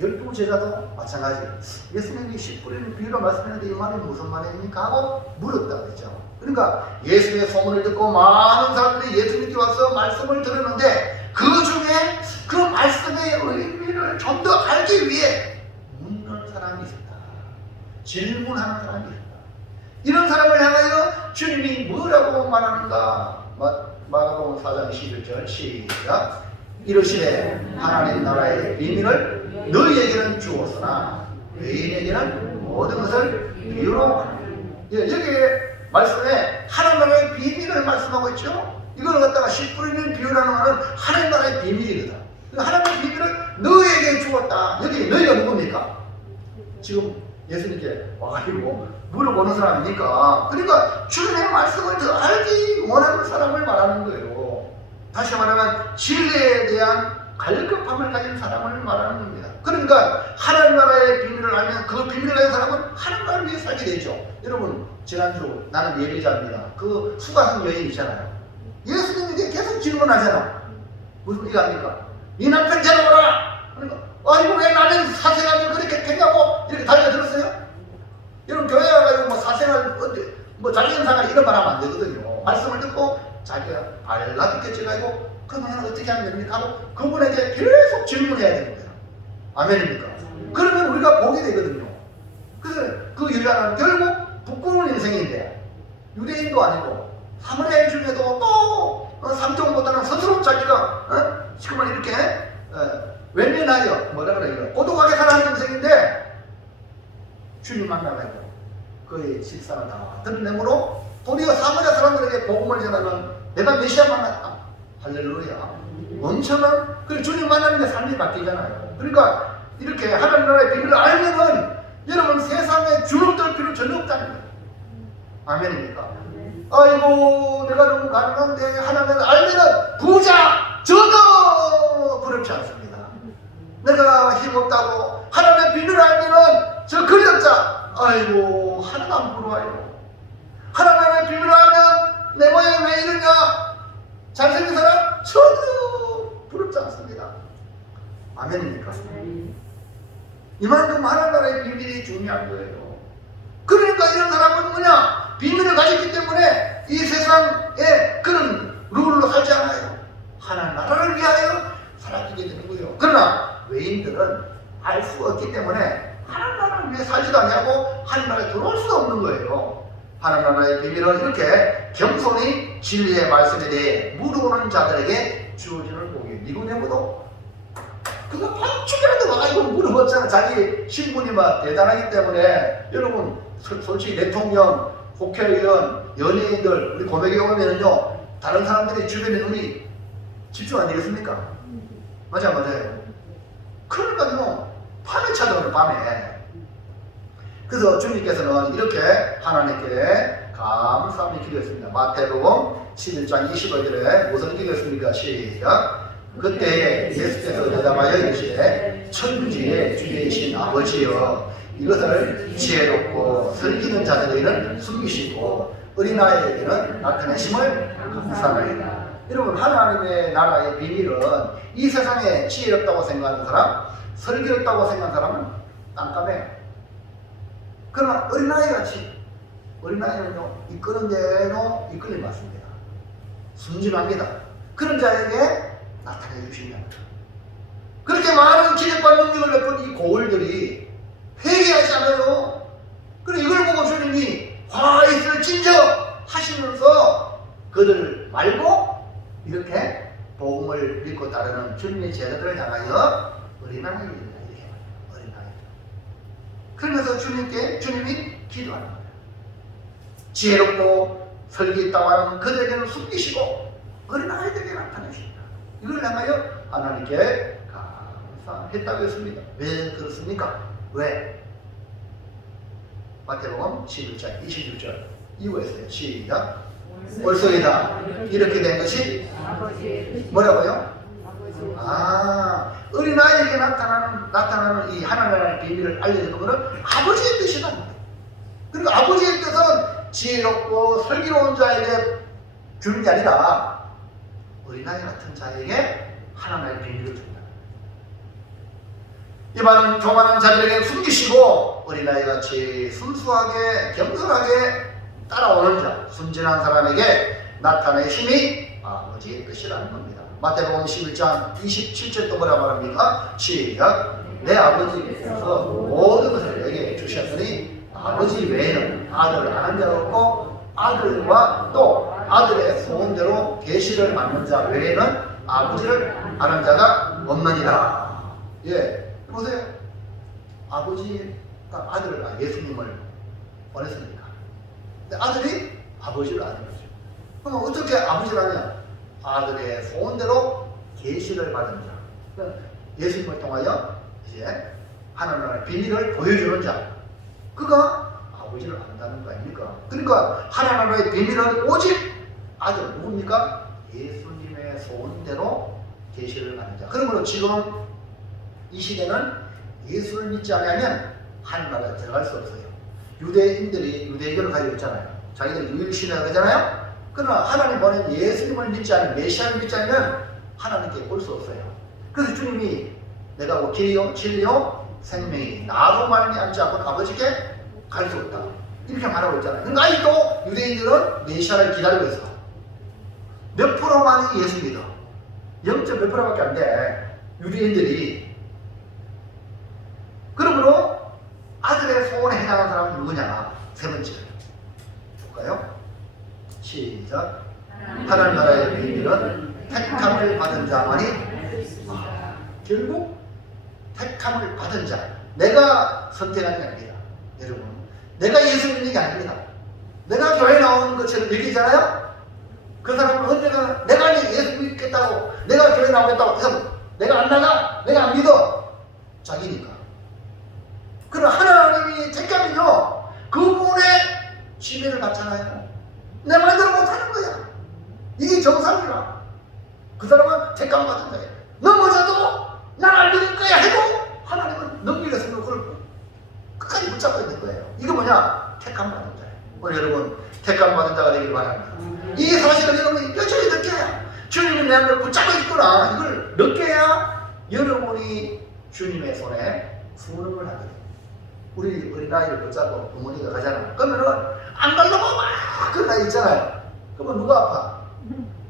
12제자도 마찬가지. 예수님이 10불이는 비유로 말씀했는데 이 말이 무슨 말입니까? 하고 물었다 그랬죠. 그러니까 예수의 소문을 듣고 많은 사람들이 예수님께 와서 말씀을 들었는데 그 중에 그 말씀의 의미를 좀 더 알기 위해 묻는 사람이 있었다. 질문하는 사람이 있었다. 이런 사람을 향하여 주님이 뭐라고 말하는가? 마가복음 4장 11절 시작. 이르시되 하나님 나라의 비밀을 너희에게는 주었으나 외인에게는 모든 것을 비유로 여기에 말씀에 하나님 나라의 비밀을 말씀하고 있죠. 이걸 갖다가 10불이는 비유라는 말은 하나님 나라의 비밀이거든. 하나님의 비밀을 너희에게 주었다. 여기 너희가 누굽니까? 지금 예수님께 와가지고 물어보는 사람입니까? 그러니까 주님의 말씀을 더 알기 원하는 사람을 말하는 거예요. 다시 말하면 진리에 대한 갈급함을 가진 사람을 말하는 겁니다. 그러니까 하나님 나라의 비밀을 알면 그 비밀을 가진 사람은 하나님 나라를 위해 살게 되죠. 여러분 지난주 나는 예배자입니다. 그 수가성 여인 있잖아요. 예수님에게 계속 질문하잖아. 무슨 소리가 합니까? 네 남편 데려오라. 그러니까 아이고 왜 나는 사생활을 그렇게 했냐고 이렇게 달려들었어요? 여러분 교회 와가지고 뭐 사생활 뭐 자기연상활 이런 말 하면 안 되거든요. 말씀을 듣고 자기가 발라듣게 찍어가지고 그러면 어떻게 하면 됩니까? 하고 그분에게 계속 질문해야 되는 거예요. 아멘입니까? 그러면 우리가 보게 되거든요. 그래서 그 여자는 결국 부끄러운 인생인데 유대인도 아니고 사마리아인 중에도 또 삼종보다는 스스로 자기가 지금은 이렇게 외면하여 뭐라 그래요? 고독하게 살아가는 인생인데 주님 만나가지고 그의 식사를 다 드러내므로 도리어 사마리아 사람들에게 복음을 전하면 내가 메시아 만났다. 할렐루야. 엄청난 그 주님 만나는 게 삶이 바뀌잖아요. 그러니까 이렇게 하나님 나라의 비밀을 알면은 여러분 세상에 주눅들 필요 전혀 없다는 거예요. 아멘입니까? 아이고 내가 너무 가난한데 하나님을 알면은 부자 전혀 부럽지 않습니다. 내가 힘없다고 하나님의 비밀을 알면은 저 그렸자 아이고 하나도 안 부러워요. 하나님의 비밀을 알면 내 모양이 왜 이러냐 잘생긴 사람 전혀 부럽지 않습니다. 아멘입니까? 이만큼 하나님 나라의 비밀이 중요한 거예요. 그러니까 이런 사람은 뭐냐? 비밀을 가졌기 때문에 이 세상에 그런 룰로 살지 않아요. 하나님 나라를 위하여 살아가게 되는 거예요. 그러나 외인들은 알 수 없기 때문에 하나님 나라를 위해 살지도 않냐고 하나님 나라에 들어올 수 없는 거예요. 하나님 나라의 비밀은 이렇게 겸손히 진리의 말씀에 대해 물어보는 자들에게 주어지는 복이에요. 니고데모도 그거 반쪽이라도 와가지고 물어봤잖아. 자기 신분이 막 대단하기 때문에. 여러분 솔직히 대통령, 국회의원, 연예인들 우리 고백에 오면은요 다른 사람들이 주변에 눈이 집중 안 되겠습니까? 맞아요. 그러니까요 밤에 찾아오는 밤에. 그래서 주님께서는 이렇게 하나님께 감사함을 기도했습니다. 마태복음 11장 25절에 무슨 기도했습니까? 시작. 그때 예수께서 대답하여 이르시되 천지의 주이신 아버지여 이것을 지혜롭고 슬기는 자들에게는 숨기시고 어린아이에게는 나타내심을 감사하나이다. 여러분 하나님의 나라의 비밀은 이 세상에 지혜롭다고 생각하는 사람, 슬기롭다고 생각하는 사람은 깜깜해. 그러나 어린아이같이 어린아이는요 이끄는 대로 이끌림 받습니다. 순진합니다. 그런 자에게 나타내 주신다. 그렇게 많은 기적과 능력을 베푼 이 고을들이 회개하지 않아요. 그래 이걸 보고 주님이 화있을 진저 하시면서 그들을 말고 이렇게 복음을 믿고 따르는 주님의 제자들을 향하여 어린아이입니다. 이렇게 어린아이. 그러면서 주님이 기도하는 거예요. 지혜롭고 설기 있다고 하는 그들에게는 숨기시고 어린아이들에게 나타내십니다. 이걸 향하여 하나님께 감사했다고 했습니다. 왜 그렇습니까? 왜? 마태복음 11장 26절 이후에서요. 시작. 옳소이다. 이렇게 된 것이 뭐라고요? 어린아이에게 나타나는 이 하나님의 비밀을 알려주는 것은 아버지의 뜻이다. 그리고 아버지의 뜻은 지혜롭고 슬기로운 자에게 주는 게 아니라 어린아이 같은 자에게 하나님의 비밀을 준다. 이 말은 교만한 자들에게 숨기시고 어린아이같이 순수하게 겸손하게 따라오는 자, 순진한 사람에게 나타내심이 아버지의 뜻이라는 겁니다. 마태복음 11장 27절 뭐라 말합니까? 시작. 내 아버지께서 모든 것을 내게 주셨으니 아버지 외에는 아들을 아는 자가 없고 아들과 또 아들의 소원대로 계시를 받는 자 외에는 아버지를 아는 자가 없느니라. 예, 보세요. 아버지가 아들을 예수님을 보냈습니까? 근데 아들이 아버지를 아는 거죠. 그럼 어떻게 아버지를 아냐? 아들의 소원대로 계시를 받은 자. 예수님을 통하여 이제 하나님의 비밀을 보여주는 자. 그가 아버지를 안다는 거 아닙니까? 그러니까 하나님의 비밀은 오직 아들 누굽니까? 예수님의 소원대로 계시를 받는 자. 그러므로 지금 이 시대는 예수를 믿지 않으면 하나님나라에 들어갈 수 없어요. 유대인들이 유대교를 가지고 있잖아요. 자기들이 유일신이라고 그러잖아요. 그러나 하나님 보낸 예수님을 믿지 않으면, 메시아를 믿지 않으면 하나님께 올 수 없어요. 그래서 주님이 내가 길이요 진리요 생명이 나로 말미암지 않고는 아버지께 갈 수 없다 이렇게 말하고 있잖아요. 그러니까 아직도 유대인들은 메시아를 기다리고 있어. 몇 프로만이 예수 믿어. 0. 몇 프로밖에 안 돼. 유대인들이. 그러므로 아들의 소원에 해당하는 사람은 누구냐? 세 번째 볼까요? 시작. 하나님 나라의 비밀은 택함을 받은 자만이 결국 택함을 받은 자. 내가 선택하는 게 아닙니다. 여러분, 내가 예수 믿는 게 아닙니다. 내가 교회 나오는 것처럼 얘기잖아요. 그 사람은 언제가 내가 예수 믿겠다고, 내가 교회 나오겠다고 해서 내가 안 나가, 내가 안 믿어. 자기니까. 그럼 하나님이 택하면요, 그분의 지배를 받잖아요. 내 말대로 못하는 거야. 이게 정상이라. 그 사람은 택함 받은 거예요. 넘어져도 난 안 믿을 거야 해도 하나님은 넘기겠습니다. 말입니다. 이 사실을 여러분이 뼈저리 느껴야 주님이 내 안을 붙잡고 있구나. 이걸 느껴야 여러분이 주님의 손에 순응을 하거든요. 우리 어린아이를 붙잡고 부모님이 가잖아. 그러면은 안 가려고 막 그런 아이 있잖아요. 그러면 누가 아파?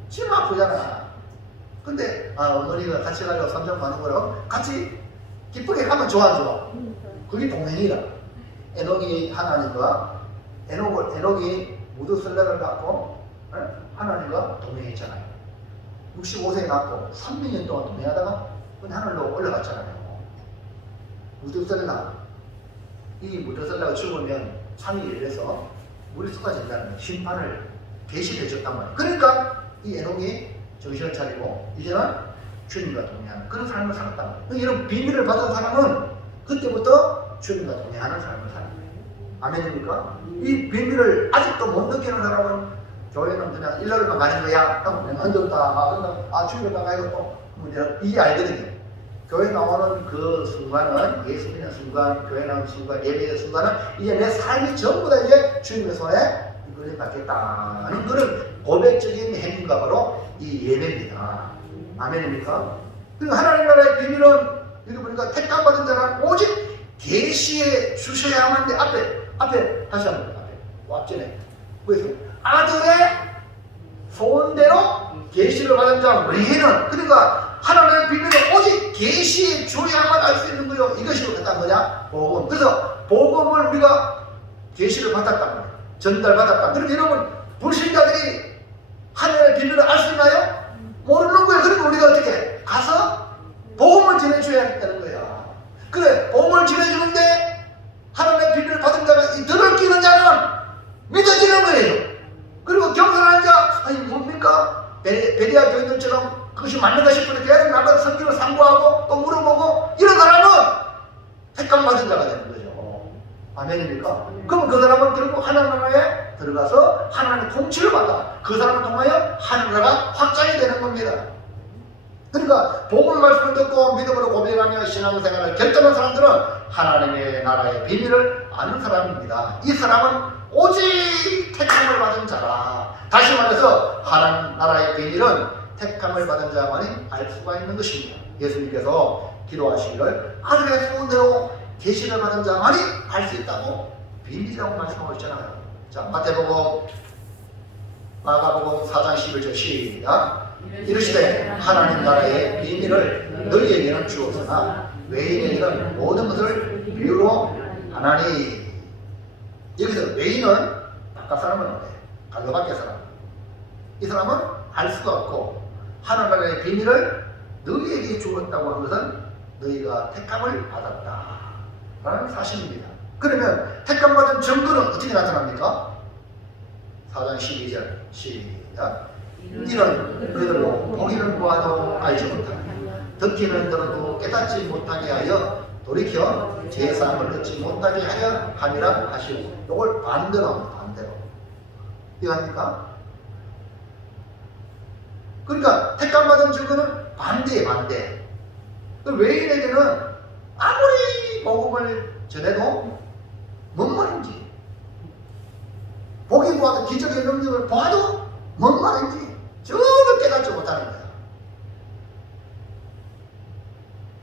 지금 아프잖아. 근데 어머니가 같이 가려고 삼정 가는 거라고 같이 기쁘게 가면 좋아 안 좋아? 그게 동행이라. 에녹이 하나님과 에녹이 무드셀라를 갖고 하나님과 동행했잖아요. 65세에 낳고 300년 동안 동행하다가 하늘로 올라갔잖아요. 무드셀라. 이 무드셀라가 죽으면 창이 열려서 물이 쏟아진다는 심판을 계시해 줬단 말이에요. 그러니까 이 에녹이 정신을 차리고 이제는 주님과 동행하는 그런 삶을 살았단 말이에요. 이런 비밀을 받은 사람은 그때부터 주님과 동행하는 삶을 살아요. 아멘입니까? 이 비밀을 아직도 못 느끼는 사람은 교회는 그냥 일러를만 가는 거야 하고 내가 흔들었다 주님과 가야겠고 이게 알거든요. 교회 나오는 그 순간은 예수 믿는 순간, 교회 나오는 순간, 예배의 순간은 이제 내 삶이 전부 다 이제 주님의 손에 이끌림 받겠다는 그런 고백적인 행위가 바로 이 예배입니다. 아멘입니까? 그리고 하나님 나라의 비밀은 여기 보니까 택감 받은 자는 오직 계시에 주셔야만 돼. 앞에 다시 한번 앞전에 그래서 아들의 소원대로 계시를 받은 자 외에는 그러니까 하나님의 비밀은 오직 계시에 줘야만 알 수 있는 거요. 이것이 어떤 거냐? 복음. 그래서 복음을 우리가 계시를 받았단 말이에요. 전달받았다. 그럼 여러분 불신자들이 하나님의 비밀을 알 수 있나요? 모르는 거예요. 그러면 우리가 어떻게 가서 복음을 전해줘야 되는 거야. 그래, 복음을 전해주는데 하나님의 비밀을 받은 자가 이 들을 끼는 자는 믿어지는 거예요. 그리고 경건한 자, 아니 뭡니까? 베리아 교인들처럼 그것이 맞는가 싶은데 계속 나가서 성경을 상고하고 또 물어보고 이런 사람은 택감 받은 자가 되는 거죠. 아멘입니까? 그럼 그 사람은 결국 하나님 나라에 들어가서 하나님의 통치를 받아 그 사람을 통하여 하나님 나라가 확장이 되는 겁니다. 그러니까 복음 말씀을 듣고 믿음으로 고백하며 신앙생활을 결정한 사람들은 하나님의 나라의 비밀을 아는 사람입니다. 이 사람은 오직 택함을 받은 자라. 다시 말해서 하나님 나라의 비밀은 택함을 받은 자만이 알 수가 있는 것입니다. 예수님께서 기도하시기를 아들의 소원대로 계시를 받은 자만이 알 수 있다고 비밀이라고 말씀하고 있잖아요. 자, 마태복음, 마가복음 4장 11절 시작. 이르시되 하나님 나라의 비밀을 너희에게는 주었으나 외인에게는 모든 것을 비유로 하나니. 여기서 외인은 바깥 사람은 어때? 갈로밖에 사람. 이 사람은 알 수가 없고 하나님 나라의 비밀을 너희에게 주었다고 한 것은 너희가 택함을 받았다 라는 사실입니다. 그러면 택함 받은 증거는 어떻게 나타납니까? 4장 12절 시작. 이는 그들로 보기는 보아도 알지 못하게 듣기는 들어도 깨닫지 못하게 하여 돌이켜 제사함을 얻지 못하게 하여 함이라 하시고 이걸 반대로 합니다. 반대로 이해합니까? 그러니까 택감받은 증거는 반대에 반대. 외인에게는 아무리 복음을 전해도 뭔 말인지 보기 보아도 기적의 능력을 봐도 뭔 말인지 전혀 깨닫지 못하는 거야.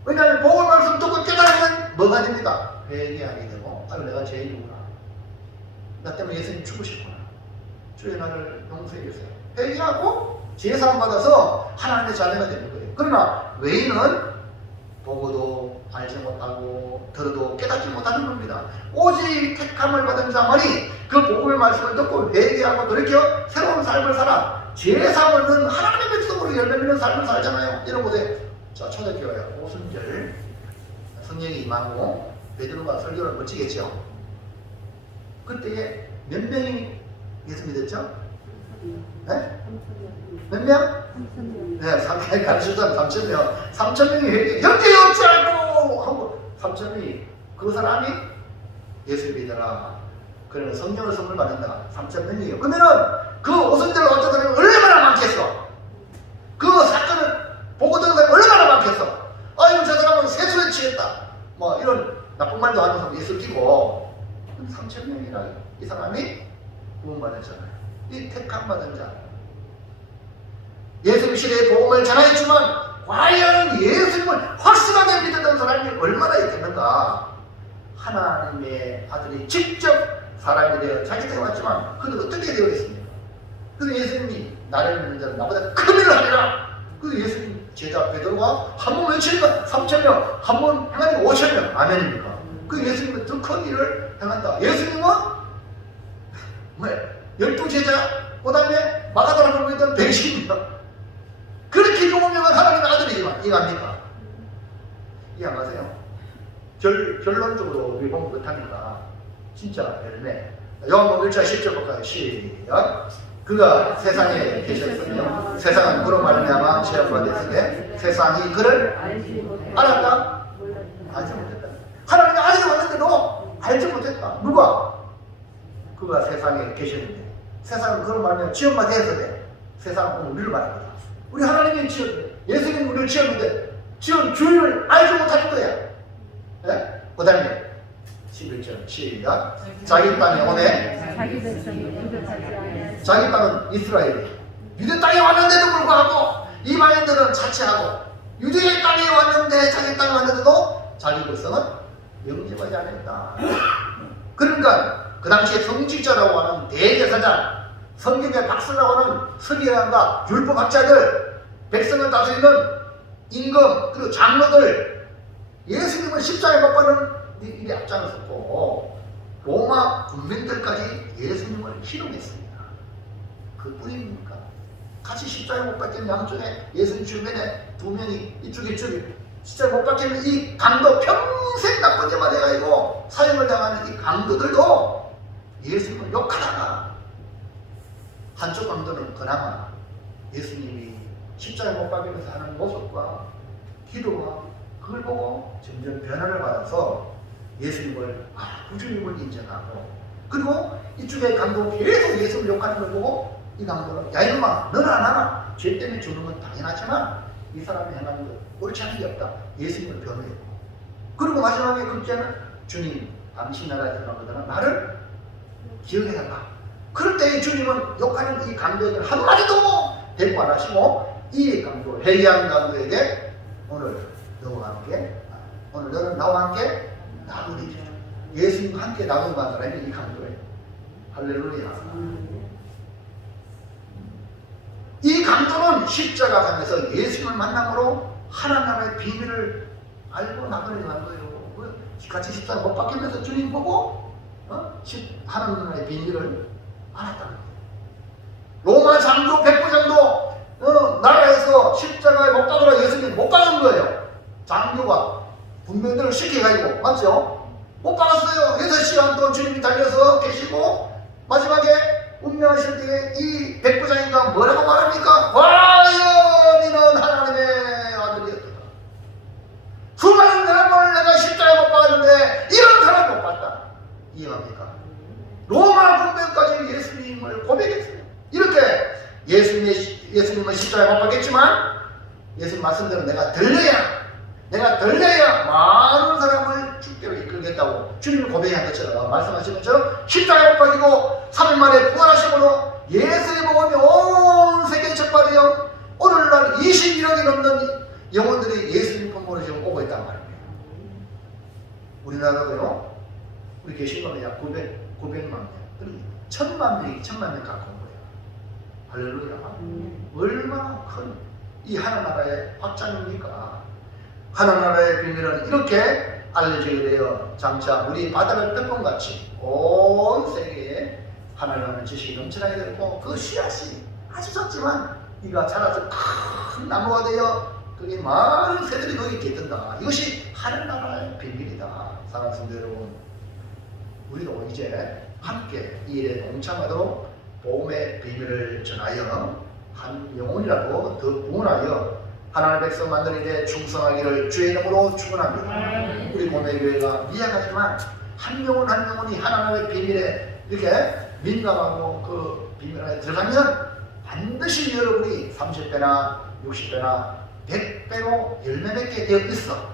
왜냐하면 복음 말씀 듣고 깨달으면 뭐가 됩니까? 회개하게 되고 내가 죄인이구나. 나 때문에 예수님 죽으셨구나. 주의 나를 용서해 주세요. 회개하고 제사함 받아서 하나님의 자녀가 되는 거예요. 그러나 외인은 보고도 알지 못하고 들어도 깨닫지 못하는 겁니다. 오직 택함을 받은 자만이 그 복음의 말씀을 듣고 회개하고 돌이켜 새로운 삶을 살아 제사함을 얻는 하나님의 백성으로 열매 맺는 삶을 살잖아요. 이런 곳에 자, 초대교회 오순절 성령이 임하고 베드로가 설교를 멋지겠죠. 그때 몇 명이 예수 믿었죠? 네? 몇 명? 네, 3천 가르쳐주자면 3,000명. 3,000명이 회개, 형제 없지 않고! 하고 3,000명이, 그 사람이 예수 믿어라. 그러면 성령을 선물 받는다. 3,000명이에요. 그러면은 그 오순절을 어떤 사람이 얼마나 많겠어? 그 사건을 보고 듣는 사람이 얼마나 많겠어? 아유, 저 사람은 세수에 취했다. 뭐 이런 나쁜 말도 안 하면서 예수 끼고 3,000명이라 이 사람이 구원받았잖아요. 이 택함 받은 받은 자. 예수님 시대의 복음을 전하였지만 과연 예수님을 확실하게 믿었던 사람이 얼마나 있겠는가. 하나님의 아들이 직접 사람이 되어 자기 때가 왔지만 그는 어떻게 되어 있습니까? 그래서 예수님이 나를 믿는 자는 나보다 큰 일을 하리라. 그래서 예수님 제자 베드로가 한 번 외치니까 3,000명, 한 번 행하니까 5,000명. 아멘입니까? 그 예수님은 더 큰 일을 행한다. 예수님은 12제자, 그 다음에 마가다라고 했던 120명. 그렇게 유명한 하나님의 아들이지만 이해합니까? 이해 안 가세요? 결론적으로 우리 공부 못하니까 진짜 열매. 요한복음 1장 10절 볼까요? 시작. 그가 세상에 계셨으며 세상은 그로 말미암아 죄악과 됐으되 세상이 그를 알았다? 알지 못했다. 하나님의 아들이 왔는데도 알지 못했다. 누가? 그가 세상에 계셨는데 세상은 그로 말미암아 지음만 되었으되 세상은 우리를 말합니다. 우리 하나님이 지었는데 예수님이 우리를 지었는데 지은 주인을 알지 못하는 거야. 네? 그 다음에 11절 시작. 자기 땅에 오네. 자기 백성이 부족하지 아니하시고 자기 땅은 이스라엘이 유대 땅에 왔는데도 불구하고 이방인들은 자체하고 유대의 땅에 왔는데 자기 땅에 왔는데도 자기 백성은 영접하지 않았다. 그러니까 그 당시에 성직자라고 하는 대제사장, 성경의 박사라고 하는 서기관과 율법학자들, 백성을 다스리는 임금 그리고 장로들, 예수님을 십자가에 못 박는 일이 앞장섰고 로마 군병들까지 예수님을 희롱했습니다. 그 뿐입니까? 같이 십자가에 못 박히는 양쪽에 예수님 주변에 두 명이 이쪽에 십자가에 못 박히는 이 강도, 평생 나쁜 데만 해가지고 사형을 당하는 이 강도들도 예수님을 욕하다가 한쪽 강도는 그나마 예수님이 십자가에 못 박히면서 하는 모습과 기도와 그걸 보고 점점 변화를 받아서 예수님을 구주님을 인정하고, 그리고 이쪽에 강도 계속 예수를 욕하는 걸 보고 이 강도는 야 이놈아 너는 안 하나? 죄 때문에 주는 건 당연하지만 이 사람이 행하는 것 옳지 않은 게 없다. 예수님을 변호했고, 그리고 마지막에 급제는 주님 당신 나라에 들어가거든 나를 기억해달라. 그럴 때 주님은 욕하는 이 강도에게 한마디도 대꾸 안 하시고 이 강도, 회개한 강도에게 오늘 너는 나와 함께 나누리. 예수님과 함께 나누는 사람이 이 강도예요. 할렐루야. 이 강도는 십자가 상에서 예수님을 만남으로 하나님 나라의 비밀을 알고 나누려고 한 거예요. 같이 십자가 못 박히면서 주님 보고 하나님 나라의 비밀을 알았다. 로마 장도, 백부장도 나라에서 십자가에 못 박으라 예수님 못 박은 거예요. 장교가 군병들을 시켜가지고, 맞죠? 못 박았어요. 6시간 동안 주님이 달려서 계시고 마지막에 운명하실 때에 이 백부장인가 뭐라고 말합니까? 과연 이는 하나님의 아들이었다. 수많은 사람을 내가 십자가에 못 박았는데 이런 사람 못 봤다. 이해합니까? 로마 군병까지 예수님을 고백했어요. 이렇게 예수님은 십자가에 못 박겠지만 예수님 말씀대로 내가 들려야 많은 사람을 주께로 이끌겠다고 주님을 고백한 것처럼, 말씀하신 것처럼 십자가에 못 박이고 3일 만에 부활하심으로 예수의 복음이 온 세계에 전파되어 오늘날 21억이 넘는 영혼들이 예수님 품으로 지금 오고 있단 말입니다. 우리나라도요, 우리 계신 거는 약 900만 명, 그리고 1000만 명이 1000만 명 가까운 거예요. 할렐루야. 얼마나 큰 이 하나나라의 확장입니까? 하나나라의 비밀은 이렇게 알려지게 되어 장차 우리 바다를 뼈봉같이 온 세계에 하나님의 지식이 넘쳐나게 되고, 그 씨앗이 아주 작지만 이가 자라서 큰 나무가 되어 그게 많은 새들이 거기 깃든다. 이것이 하나나라의 비밀이다. 사랑하는 성도 여러분, 우리도 이제 함께 이 일에 동참하도록 복음의 비밀을 전하여 한 영혼이라도 더 구원하여 하나님의 백성 만드는 데 충성하기를 주의 이름으로 축원합니다. 우리 고매교회가 미약하지만 한 영혼 한 영혼이 하나님의 비밀에 이렇게 민감하고 그 비밀 안에 들어가면 반드시 여러분이 30배나 60배나 100배로 열매 맺게 되어 있어.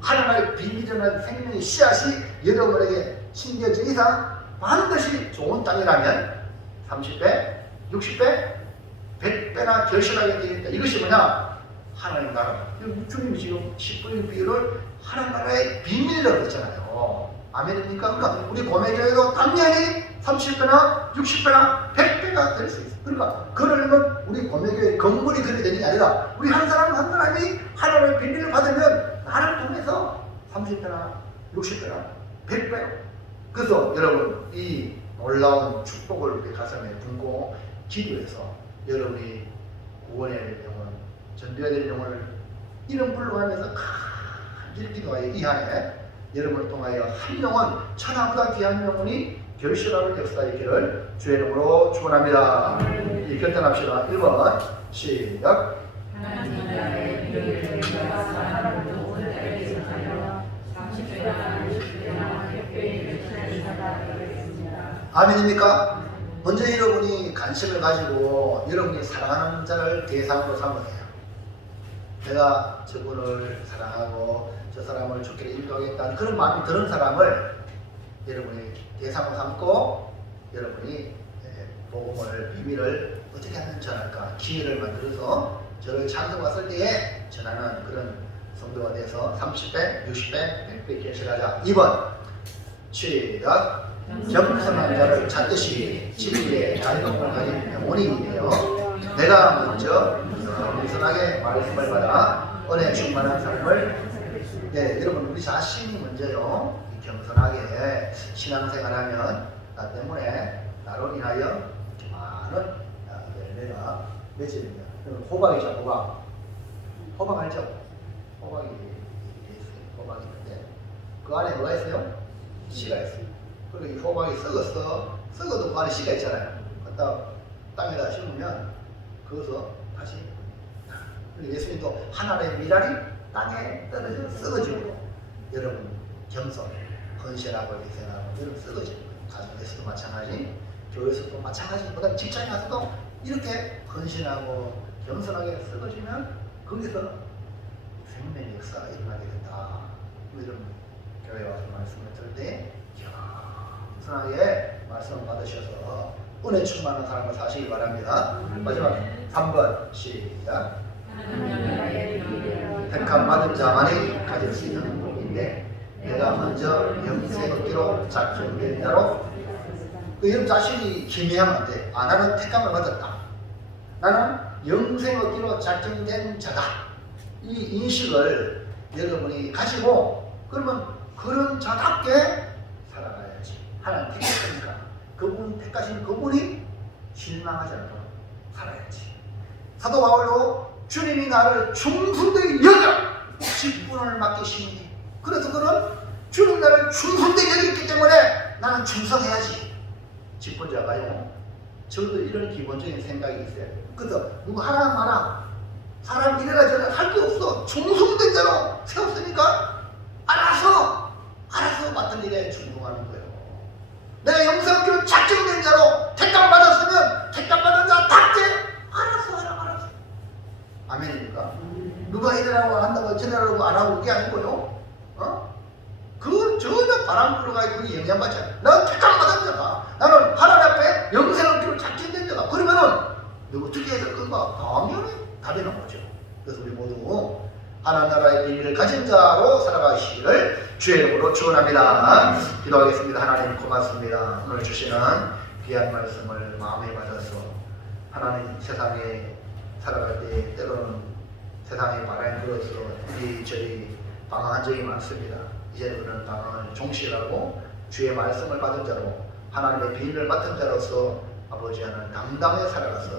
하나님의 비밀이라는 생명의 씨앗이 여러분에게 심겨진 이상 반드시 좋은 땅이라면 30배, 60배, 100배나 결실하게 되겠다. 이것이 뭐냐? 하나님 나라. 주님이 지금 10분의 비유를 하나님 나라의 비밀이라고 했잖아요. 아멘입니까? 그러니까 우리 고매교회도 당연히 30배나 60배나 100배가 될 수 있어요. 그러니까 그러려면 우리 고매교회 건물이 그렇게 되는 게 아니라 우리 한 사람 한 사람이 하나님의 비밀을 받으면 나를 통해서 30배나 60배나 100배로. 그래서 여러분 이 놀라운 축복을 우리 가슴에 품고 기도해서 여러분이 구원해야 될 영혼, 전도해야 될 영혼을 이름 불러가면서 간절히 기도하여 이 한해 여러분을 통하여 한 영혼, 천하보다 귀한 영혼이 결실하는 역사가 있기를 주의 이름으로 축원합니다. 이 결단합시다. 1번 시작. 하나님 나라의 비밀을 받아서 하나님도 오늘까지 전하여 30배나 60배나 100배의 결실을 받아가겠습니다. 아멘입니까? 먼저 여러분이 관심을 가지고 여러분이 사랑하는 자를 대상으로 삼아야 해요. 내가 저분을 사랑하고 저 사람을 좋게 인도하겠다는 그런 마음이 드는 사람을 여러분이 대상으로 삼고 여러분이 복음을 비밀을 어떻게 하면 전할까 기회를 만들어서 저를 찬송 왔을 때에 전하는 그런 성도가 돼서 30배, 60배, 100배 결실하자. 2번 시작. 겸손한 자를 찾듯이 진리의 자유를 가진 영혼이 되어 내가 먼저 겸손하게 말씀을 받아 은혜 충만한 삶을 여러분 우리 자신이 먼저요 겸손하게 신앙생활하면 나 때문에 나로 인하여 많은 열매가 맺어집니다. 호박이죠. 호박 알죠? 호박이 있어요. 호박이 있는데 그 안에 뭐가 있어요? 씨가 있어요. 그리고 이 호박이 썩어도 그 안에 씨가 있잖아요. 갖다 땅에다 심으면 거기서 다시 예수님도 하나님의 미랄이 땅에 떨어져 썩어지고 여러분 겸손, 헌신하고 희생하고 여러분 썩어지고 가정에서도 마찬가지, 교회에서도 마찬가지, 그다음 직장에 가서도 이렇게 헌신하고 겸손하게 썩어지면 거기서 생명의 역사가 일어나게 된다. 이런 교회 와서 말씀을 들을 때 겸손하게 말씀을 받으셔서 은혜 충만한 삶을 사시기 바랍니다. 마지막 3번 시작. 택함 받은 자만이 가질 수 있는 복인데 내가 먼저 영생 얻기로 작정된 자로 여러분 자신이 기미하면 안 돼. 나는 택함을 받았다. 나는 영생 얻기로 작정된 자다. 이 인식을 여러분이 가지고 그러면 그런 자답게 살아가야지. 하나님 택했으니까 그분 택하신 그분이 실망하지 않도록 살아야지. 사도 바울도 주님이 나를 충성되게 여겨 직분을 맡기시니 그래서 그는 주님 나를 충성되게 여겼기 때문에 나는 충성해야지. 직분자가요. 저도 이런 기본적인 생각이 있어요. 그래서 누구 하나 마나 사람 이래라 저래라 할 게 없어. 충성된 자로 세웠으니까 알아서 맡은 일에 충성하는 거예요. 내가 영성기로 작정된 자로 택감 받았으면 택감 받은 자답게 알아서 하라. 아멘입니까? 누가 이래라고 한다고 저래라고 안 하고 그게 아니고요. 그건 전혀 바람 불어가지고 그게 영향받지 않아요. 나는 택감 받은 자다. 나는 하나님 앞에 영생을 작정된 자다. 그러면은 누구 어떻게 해야 될 건가? 당연히 답이 나오죠. 그래서 우리 모두 하나님 나라의 비밀을 가진 자로 살아가시기를 주의 이름으로 축원합니다. 기도하겠습니다. 하나님 고맙습니다. 오늘 주시는 귀한 말씀을 마음에 받아서 하나님 세상에 살아갈 때 때로는 세상의 바람이 불어서 이리저리 방황한 적이 많습니다. 이제는 그런 방황을 종식하고 주의 말씀을 받은 자로 하나님의 비밀을 맡은 자로서 아버지 하나님 당당히 살아가서